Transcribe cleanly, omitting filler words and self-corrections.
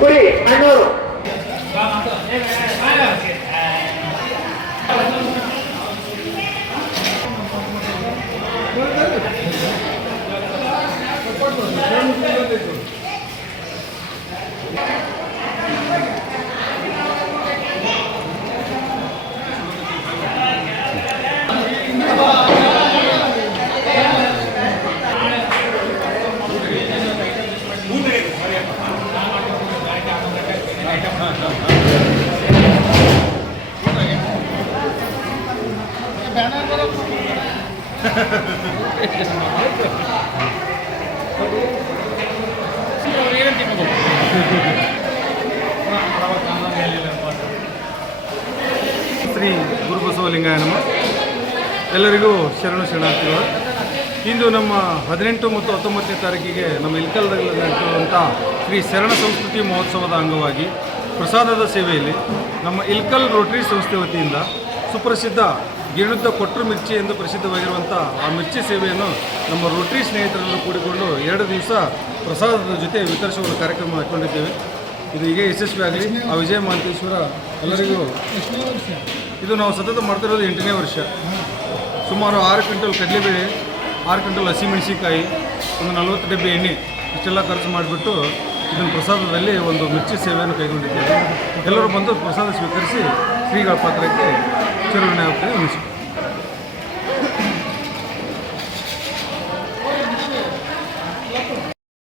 ಕುರಿ ಅಣ್ಣೂರು ಶ್ರೀ ಗುರುಬಸವಲಿಂಗಾಯ ನಮ. ಎಲ್ಲರಿಗೂ ಶರಣು ಶರಣಾರ್ಥಿಗಳು. ಇಂದು ನಮ್ಮ 18 ಮತ್ತು 19ನೇ ತಾರೀಕಿಗೆ ನಮ್ಮ ಇಲ್ಕಲ್ದಲ್ಲಿ ನಡೆಯುವಂಥ ಶ್ರೀ ಶರಣ ಸಂಸ್ಕೃತಿ ಮಹೋತ್ಸವದ ಅಂಗವಾಗಿ ಪ್ರಸಾದದ ಸೇವೆಯಲ್ಲಿ ನಮ್ಮ ಇಲ್ಕಲ್ ರೋಟರಿ ಸಂಸ್ಥೆ ವತಿಯಿಂದ ಸುಪ್ರಸಿದ್ಧ ಗಿರಣುದ್ದ ಕೊಟ್ರು ಮಿರ್ಚಿ ಎಂದು ಪ್ರಸಿದ್ಧವಾಗಿರುವಂಥ ಆ ಮಿರ್ಚಿ ಸೇವೆಯನ್ನು ನಮ್ಮ ರೋಟರಿ ಸ್ನೇಹಿತರೆಲ್ಲರೂ ಕೂಡಿಕೊಂಡು 2 ದಿವಸ ಪ್ರಸಾದದ ಜೊತೆ ವಿತರಿಸುವ ಕಾರ್ಯಕ್ರಮ ಹಾಕ್ಕೊಂಡಿದ್ದೇವೆ. ಇದು ಹೀಗೆ ಯಶಸ್ವಿಯಾಗಲಿ. ಆ ವಿಜಯ ಮಹಾಂತೇಶ್ವರ ಎಲ್ಲರಿಗೂ. ಇದು ನಾವು ಸತತ ಮಾಡ್ತಿರೋದು 8ನೇ ವರ್ಷ. ಸುಮಾರು 6 ಕ್ವಿಂಟಲ್ ಕಡಲೆಬೇಳೆ, 6 ಕ್ವಿಂಟಲ್ ಹಸಿಮೆಣಸಿಕಾಯಿ, ಒಂದು 40 ಡಬ್ಬಿ ಎಣ್ಣೆ ಇಷ್ಟೆಲ್ಲ ಖರ್ಚು ಮಾಡಿಬಿಟ್ಟು ಇದನ್ನು ಪ್ರಸಾದದಲ್ಲಿ ಒಂದು ಮಿರ್ಚಿ ಸೇವೆಯನ್ನು ಕೈಗೊಂಡಿದ್ದೇವೆ. ಎಲ್ಲರೂ ಬಂದು ಪ್ರಸಾದ ಸ್ವೀಕರಿಸಿ ಶ್ರೀಗಳ ಪಾತ್ರಕ್ಕೆ ಚಿರಋಣಿ ಆಗ್ತದೆ ಅನಿಸಿತು.